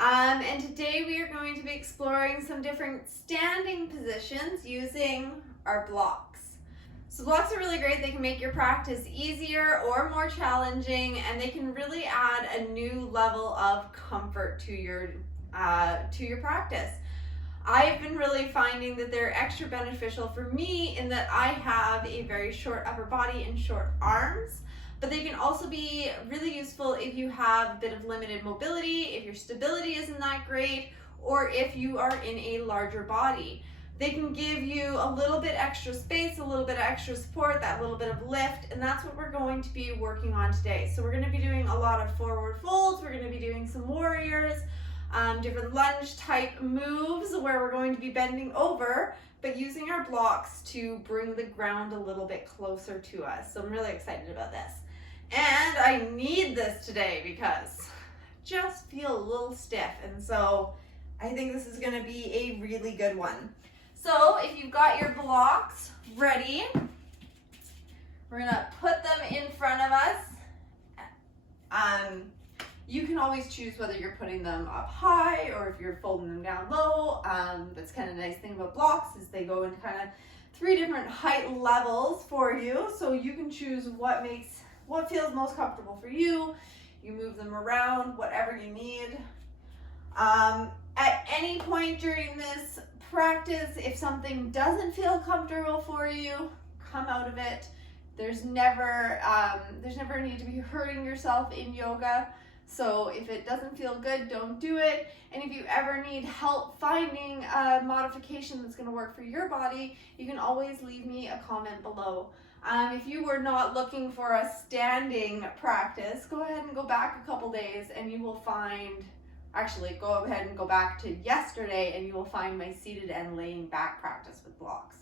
And today we are going to be exploring some different standing positions using our blocks. So blocks are really great. They can make your practice easier or more challenging, and they can really add a new level of comfort to your practice. I've been really finding that they're extra beneficial for me in that I have a very short upper body and short arms, but they can also be really useful if you have a bit of limited mobility, if your stability isn't that great, or if you are in a larger body. They can give you a little bit extra space, a little bit extra support, that little bit of lift, and that's what we're going to be working on today. So we're going to be doing a lot of forward folds, we're going to be doing some warriors, different lunge type moves where we're going to be bending over, but using our blocks to bring the ground a little bit closer to us. So I'm really excited about this. And I need this today because I just feel a little stiff, and so I think this is going to be a really good one. So if you've got your blocks ready, we're going to put them in front of us. You can always choose whether you're putting them up high or if you're folding them down low. That's kind of the nice thing about blocks is they go into kind of 3 different height levels for you. So you can choose what feels most comfortable for you. You move them around, whatever you need. At any point during this practice, if something doesn't feel comfortable for you, come out of it. There's never a need to be hurting yourself in yoga. So if it doesn't feel good, don't do it. And if you ever need help finding a modification that's going to work for your body, you can always leave me a comment below. If you were not looking for a standing practice, go ahead and go back a couple days and you will find, actually go ahead and go back to yesterday and you will find my seated and laying back practice with blocks.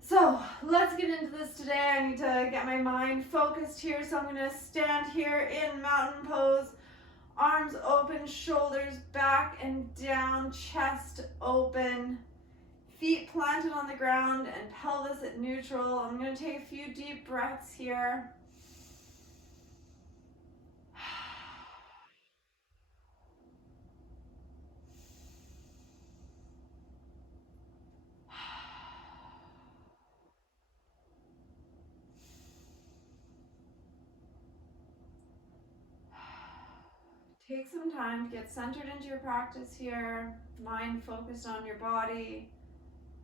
So let's get into this today. I need to get my mind focused here. So I'm going to stand here in mountain pose, arms open, shoulders back and down, chest open, feet planted on the ground and pelvis at neutral. I'm going to take a few deep breaths here. Take some time to get centered into your practice here, mind focused on your body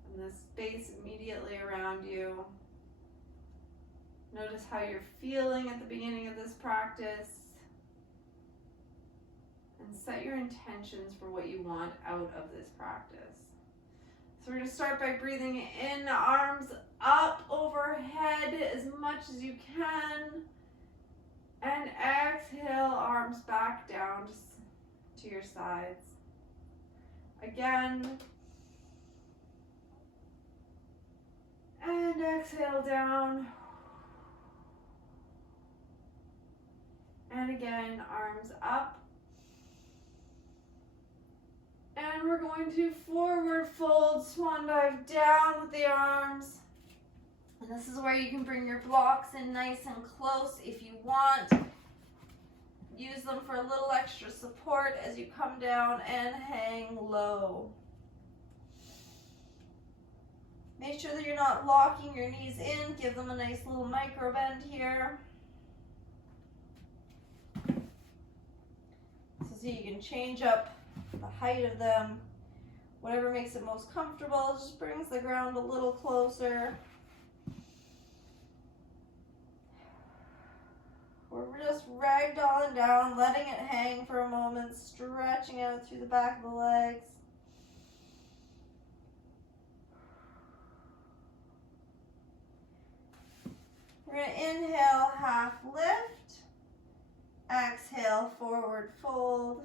and the space immediately around you. Notice how you're feeling at the beginning of this practice and set your intentions for what you want out of this practice. So we're going to start by breathing in, arms up overhead as much as you can. And exhale, arms back down just to your sides. Again. And exhale down. And again, arms up. And we're going to forward fold, swan dive down with the arms. And this is where you can bring your blocks in nice and close if you want. Use them for a little extra support as you come down and hang low. Make sure that you're not locking your knees in. Give them a nice little micro bend here. So you can change up the height of them. Whatever makes it most comfortable, just brings the ground a little closer. We're just ragdolling down, letting it hang for a moment, stretching out through the back of the legs. We're going to inhale, half lift. Exhale, forward fold.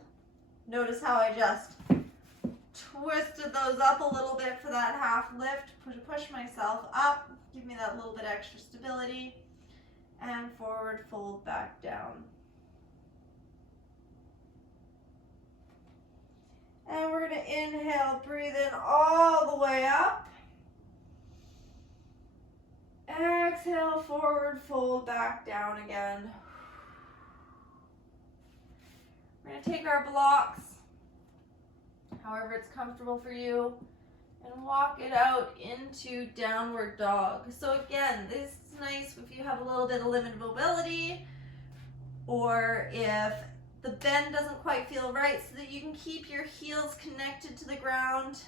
Notice how I just twisted those up a little bit for that half lift. Push myself up, give me that little bit extra stability. And forward fold back down. And we're going to inhale, breathe in all the way up. Exhale, forward fold back down again. We're going to take our blocks, however it's comfortable for you, and walk it out into downward dog. So again, this is nice if you have a little bit of limited mobility, or if the bend doesn't quite feel right, so that you can keep your heels connected to the ground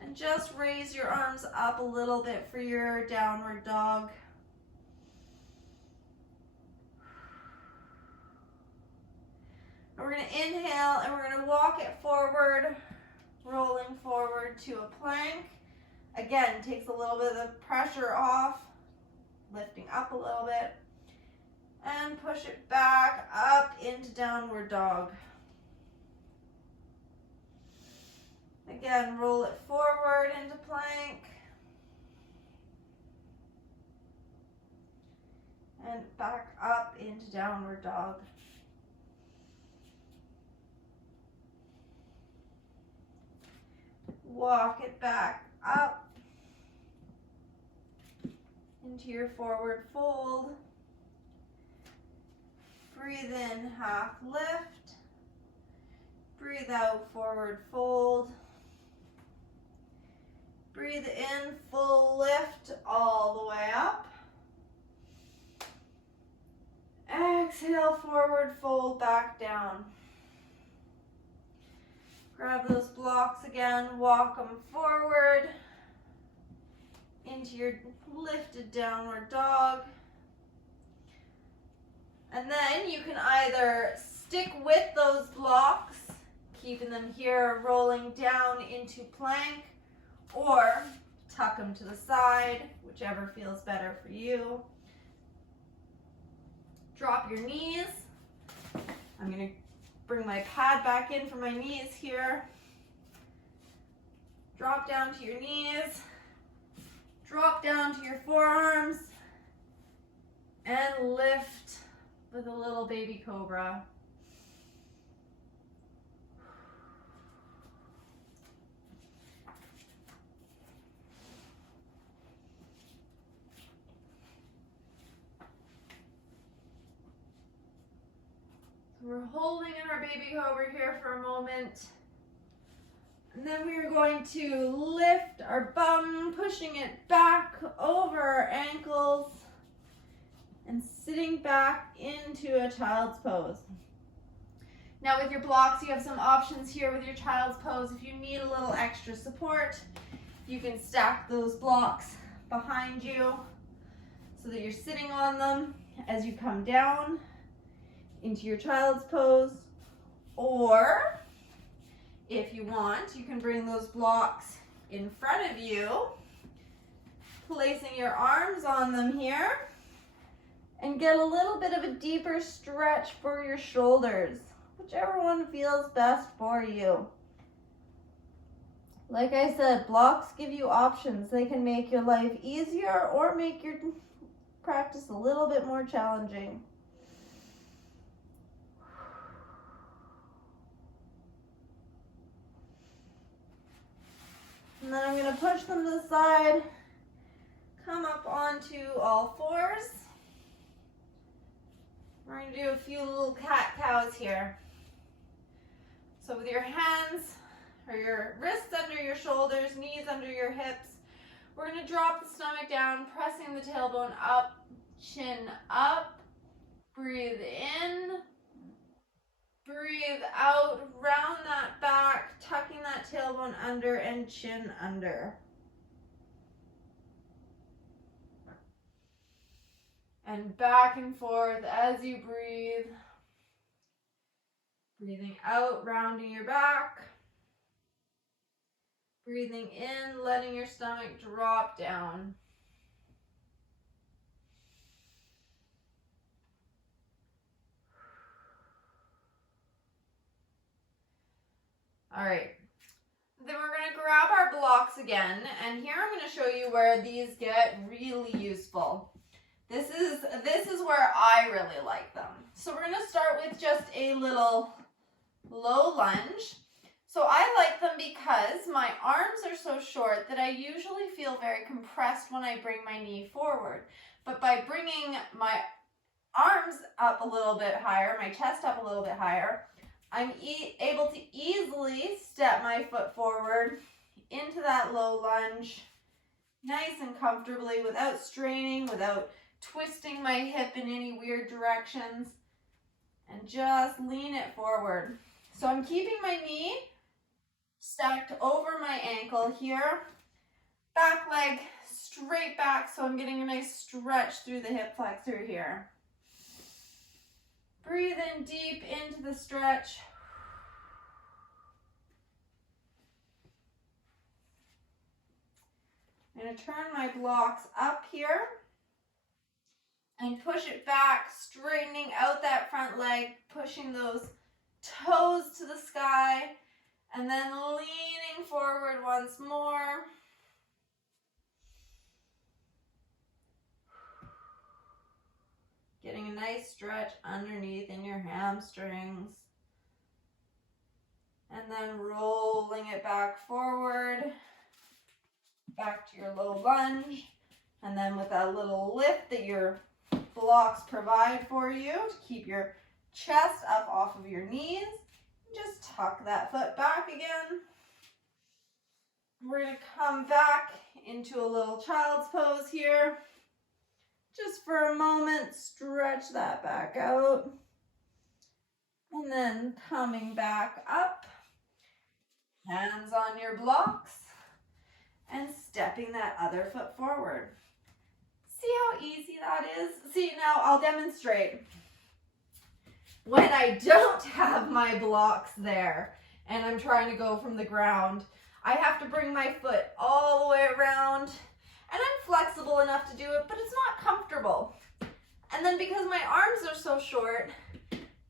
and just raise your arms up a little bit for your downward dog. And we're going to inhale and we're going to walk it forward, rolling forward to a plank. Again, takes a little bit of the pressure off, lifting up a little bit, and push it back up into downward dog. Again, roll it forward into plank, and back up into downward dog. Walk it back up into your forward fold. Breathe in, half lift. Breathe out, forward fold. Breathe in, full lift all the way up. Exhale, forward fold back down. Grab those blocks again, walk them forward into your lifted downward dog. And then you can either stick with those blocks, keeping them here, rolling down into plank, or tuck them to the side, whichever feels better for you. Drop your knees. I'm going to bring my pad back in for my knees here. Drop down to your knees. Drop down to your forearms. And lift with a little baby cobra. We're holding in our baby cobra here for a moment. And then we're going to lift our bum, pushing it back over our ankles and sitting back into a child's pose. Now with your blocks, you have some options here with your child's pose. If you need a little extra support, you can stack those blocks behind you so that you're sitting on them as you come down into your child's pose. Or if you want, you can bring those blocks in front of you, placing your arms on them here, and get a little bit of a deeper stretch for your shoulders, whichever one feels best for you. Like I said, blocks give you options. They can make your life easier or make your practice a little bit more challenging. And then I'm going to push them to the side, come up onto all fours. We're going to do a few little cat-cows here. So with your hands or your wrists under your shoulders, knees under your hips, we're going to drop the stomach down, pressing the tailbone up, chin up. Breathe in. Breathe out, round that back, tucking that tailbone under and chin under. And back and forth as you breathe. Breathing out, rounding your back. Breathing in, letting your stomach drop down. All right, then we're going to grab our blocks again, and here I'm going to show you where these get really useful. This is where I really like them. So we're going to start with just a little low lunge. So I like them because my arms are so short that I usually feel very compressed when I bring my knee forward. But by bringing my arms up a little bit higher, my chest up a little bit higher, I'm able to easily step my foot forward into that low lunge, nice and comfortably, without straining, without twisting my hip in any weird directions, and just lean it forward. So I'm keeping my knee stacked over my ankle here, back leg straight back, so I'm getting a nice stretch through the hip flexor here. Breathe in deep into the stretch. I'm going to turn my blocks up here and push it back, straightening out that front leg, pushing those toes to the sky, and then leaning forward once more. Getting a nice stretch underneath in your hamstrings. And then rolling it back forward, back to your low lunge. And then with that little lift that your blocks provide for you to keep your chest up off of your knees, just tuck that foot back again. We're going to come back into a little child's pose here. Just for a moment, stretch that back out. And then coming back up, hands on your blocks, and stepping that other foot forward. See how easy that is? See, now I'll demonstrate. When I don't have my blocks there and I'm trying to go from the ground, I have to bring my foot all the way around, and I'm flexible enough to do it, but it's not comfortable. And then because my arms are so short,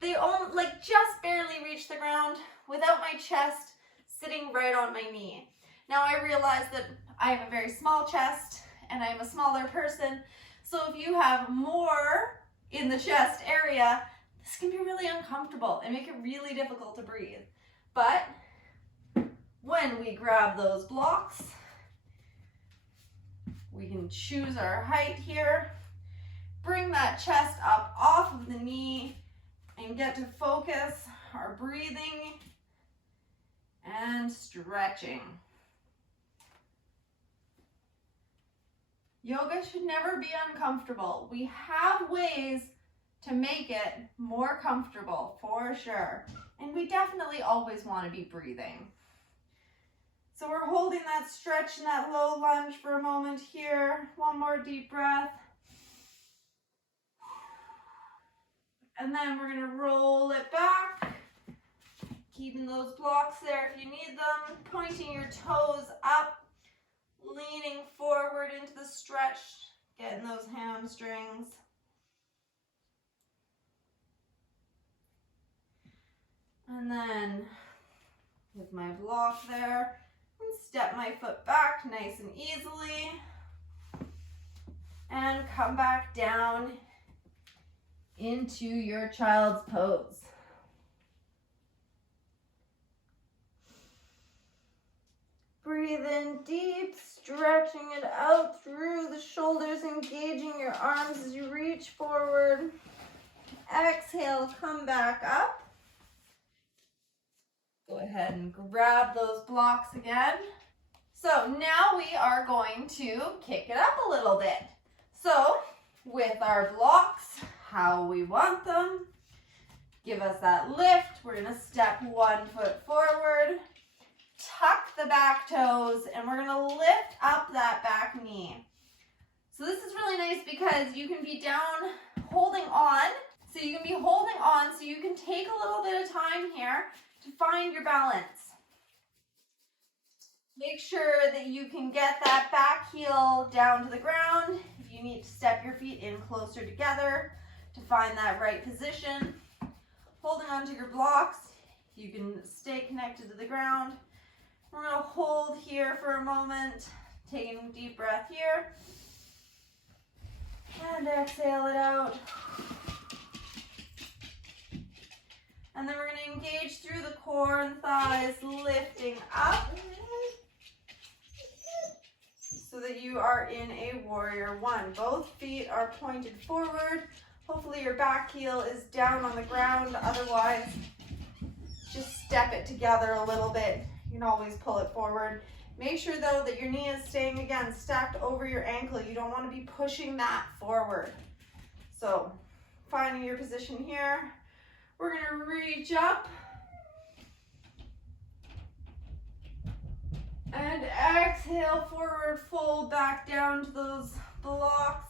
they only just barely reach the ground without my chest sitting right on my knee. Now I realize that I have a very small chest and I'm a smaller person, so if you have more in the chest area, this can be really uncomfortable and make it really difficult to breathe. But when we grab those blocks, we can choose our height here, bring that chest up off of the knee, and get to focus our breathing and stretching. Yoga should never be uncomfortable. We have ways to make it more comfortable, for sure. And we definitely always want to be breathing. So we're holding that stretch in that low lunge for a moment here. One more deep breath. And then we're going to roll it back, keeping those blocks there if you need them, pointing your toes up, leaning forward into the stretch, getting those hamstrings. And then with my block there, step my foot back nice and easily and come back down into your child's pose. Breathe in deep, stretching it out through the shoulders, engaging your arms as you reach forward. Exhale, come back up. Go ahead and grab those blocks again. So now we are going to kick it up a little bit. So with our blocks, how we want them, give us that lift. We're going to step one foot forward, tuck the back toes, and we're going to lift up that back knee. So this is really nice because you can be down holding on. So you can be holding on so you can take a little bit of time here to find your balance. Make sure that you can get that back heel down to the ground. If you need to step your feet in closer together to find that right position. Holding onto your blocks, you can stay connected to the ground. We're going to hold here for a moment, taking a deep breath here. And exhale it out. And then we're going to engage through the core and thighs, lifting up so that you are in a warrior one. Both feet are pointed forward. Hopefully your back heel is down on the ground. Otherwise, just step it together a little bit. You can always pull it forward. Make sure though that your knee is staying, again, stacked over your ankle. You don't want to be pushing that forward. So finding your position here. We're going to reach up and exhale, forward fold back down to those blocks.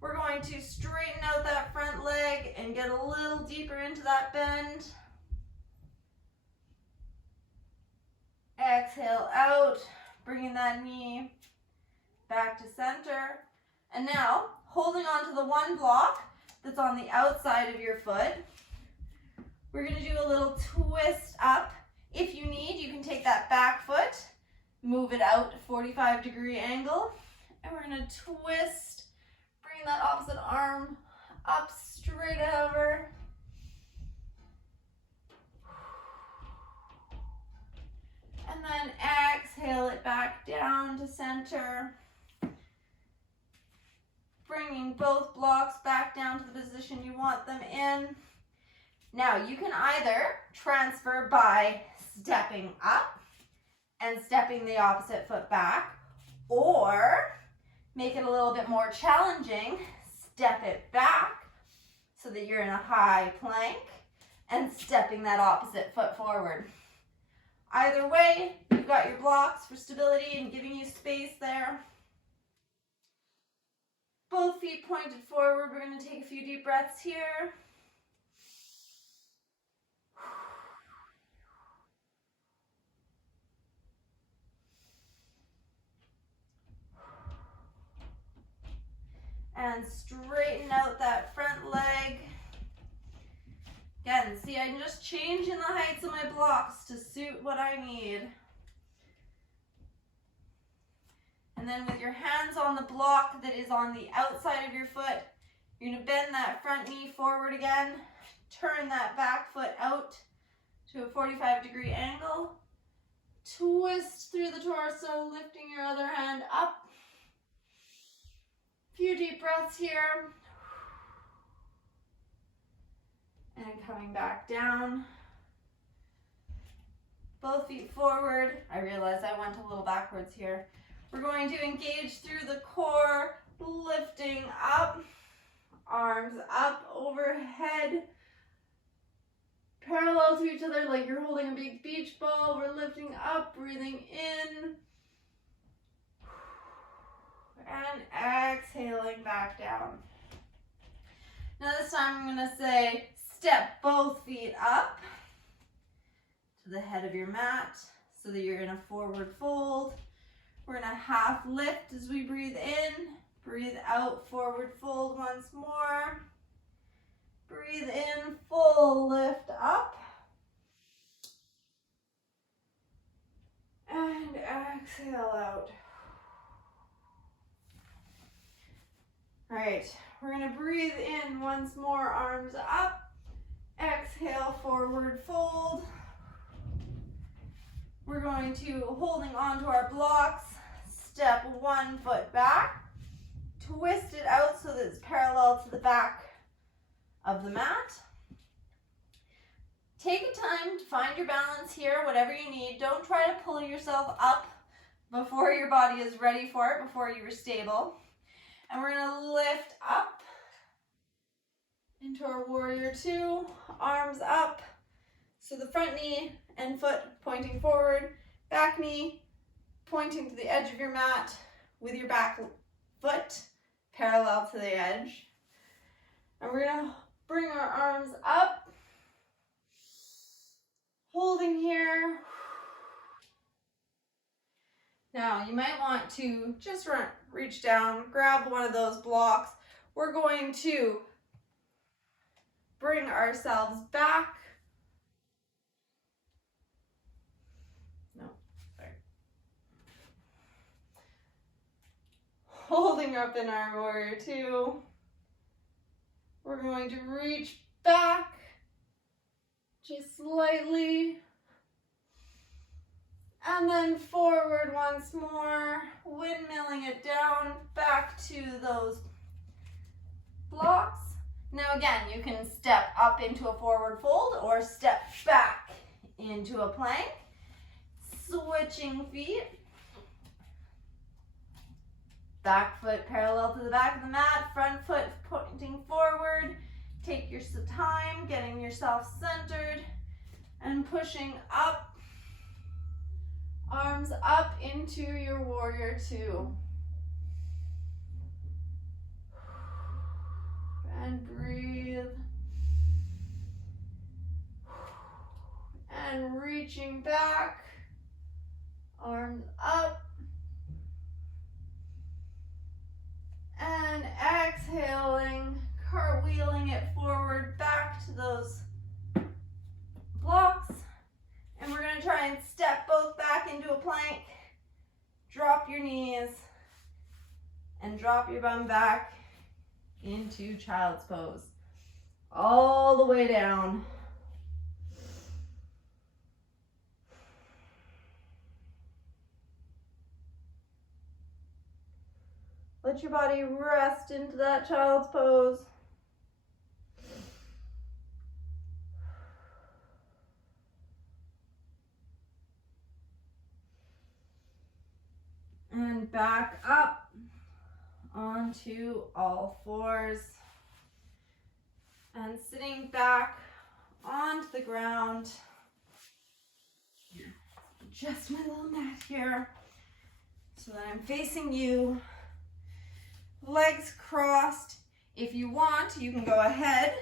We're going to straighten out that front leg and get a little deeper into that bend. Exhale out, bringing that knee back to center. And now, holding on to the one block that's on the outside of your foot, we're going to do a little twist up. If you need, you can take that back foot, move it out 45-degree angle, and we're going to twist, bring that opposite arm up straight over. And then exhale it back down to center. Bringing both blocks back down to the position you want them in. Now you can either transfer by stepping up and stepping the opposite foot back, or make it a little bit more challenging, step it back so that you're in a high plank and stepping that opposite foot forward. Either way, you've got your blocks for stability and giving you space there. Both feet pointed forward. We're going to take a few deep breaths here. And straighten out that front leg. Again, see, I'm just changing the heights of my blocks to suit what I need. And then with your hands on the block that is on the outside of your foot, you're going to bend that front knee forward again, turn that back foot out to a 45-degree angle, twist through the torso, lifting your other hand up. A few deep breaths here. And coming back down. Both feet forward. I realize I went a little backwards here. We're going to engage through the core, lifting up, arms up overhead, parallel to each other like you're holding a big beach ball. We're lifting up, breathing in, and exhaling back down. Now this time I'm going to say, step both feet up to the head of your mat so that you're in a forward fold. We're going to half lift as we breathe in, breathe out, forward fold once more. Breathe in, full lift up. And exhale out. All right, we're going to breathe in once more, arms up. Exhale, forward fold. We're going to, holding on to our blocks, step one foot back, twist it out so that it's parallel to the back of the mat. Take a time to find your balance here, whatever you need. Don't try to pull yourself up before your body is ready for it, before you are stable. And we're going to lift up into our warrior two, arms up. So the front knee and foot pointing forward, back knee pointing to the edge of your mat with your back foot parallel to the edge. And we're going to bring our arms up, holding here. Now you might want to just reach down, grab one of those blocks. We're going to bring ourselves back. Holding up in our warrior two. We're going to reach back just slightly. And then forward once more, windmilling it down back to those blocks. Now again, you can step up into a forward fold or step back into a plank. Switching feet. Back foot parallel to the back of the mat, front foot pointing forward. Take your time, getting yourself centered and pushing up. Arms up into your warrior two. And breathe. And reaching back. Arms up. And exhaling, cartwheeling it forward back to those blocks. And we're going to try and step both back into a plank. Drop your knees and drop your bum back into child's pose. All the way down. Let your body rest into that child's pose. And back up onto all fours. And sitting back onto the ground. Adjust my little mat here so that I'm facing you. Legs crossed. If you want, you can go ahead.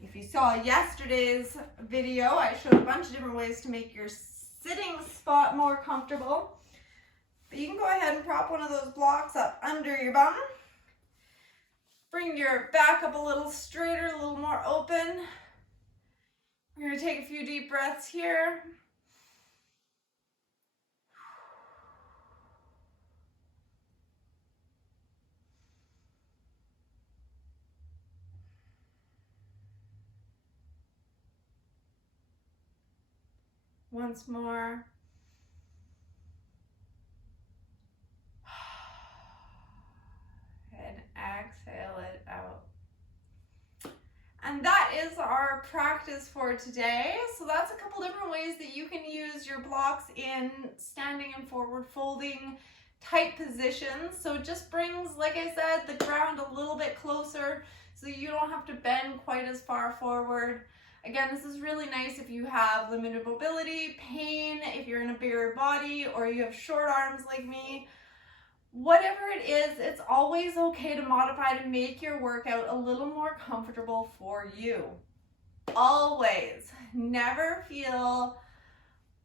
If you saw yesterday's video, I showed a bunch of different ways to make your sitting spot more comfortable. But you can go ahead and prop one of those blocks up under your bum. Bring your back up a little straighter, a little more open. We're going to take a few deep breaths here. Once more. And exhale it out. And that is our practice for today. So that's a couple different ways that you can use your blocks in standing and forward folding type positions. So it just brings, like I said, the ground a little bit closer so you don't have to bend quite as far forward. Again, this is really nice if you have limited mobility, pain, if you're in a bigger body, or you have short arms like me. Whatever it is, it's always okay to modify to make your workout a little more comfortable for you. Always. Never feel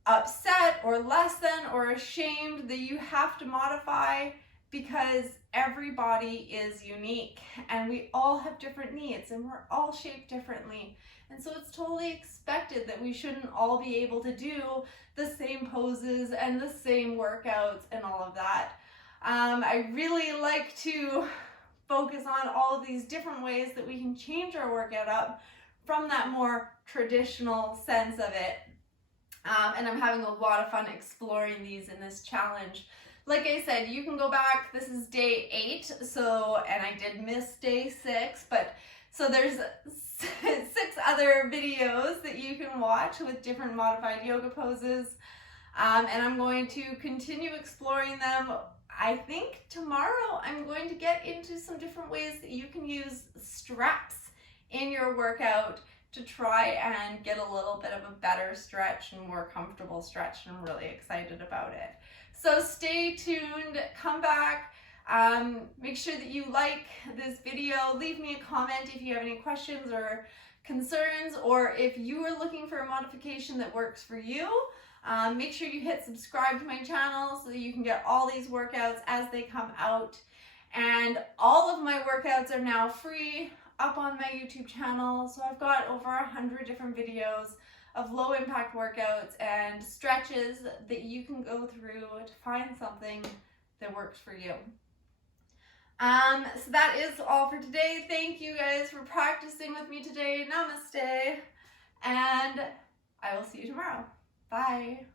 upset or less than or ashamed that you have to modify, because every body is unique and we all have different needs and we're all shaped differently. And so it's totally expected that we shouldn't all be able to do the same poses and the same workouts and all of that. I really like to focus on all of these different ways that we can change our workout up from that more traditional sense of it. And I'm having a lot of fun exploring these in this challenge. Like I said, you can go back, this is day 8, so, and I did miss day 6, but so there's 6 other videos that you can watch with different modified yoga poses. And I'm going to continue exploring them. I think tomorrow I'm going to get into some different ways that you can use straps in your workout to try and get a little bit of a better stretch and more comfortable stretch, and I'm really excited about it. So stay tuned, come back, make sure that you like this video, leave me a comment if you have any questions or concerns, or if you are looking for a modification that works for you. Make sure you hit subscribe to my channel so that you can get all these workouts as they come out. And all of my workouts are now free up on my YouTube channel. So I've got over 100 different videos of low impact workouts and stretches that you can go through to find something that works for you. So that is all for today. Thank you guys for practicing with me today. Namaste. And I will see you tomorrow. Bye.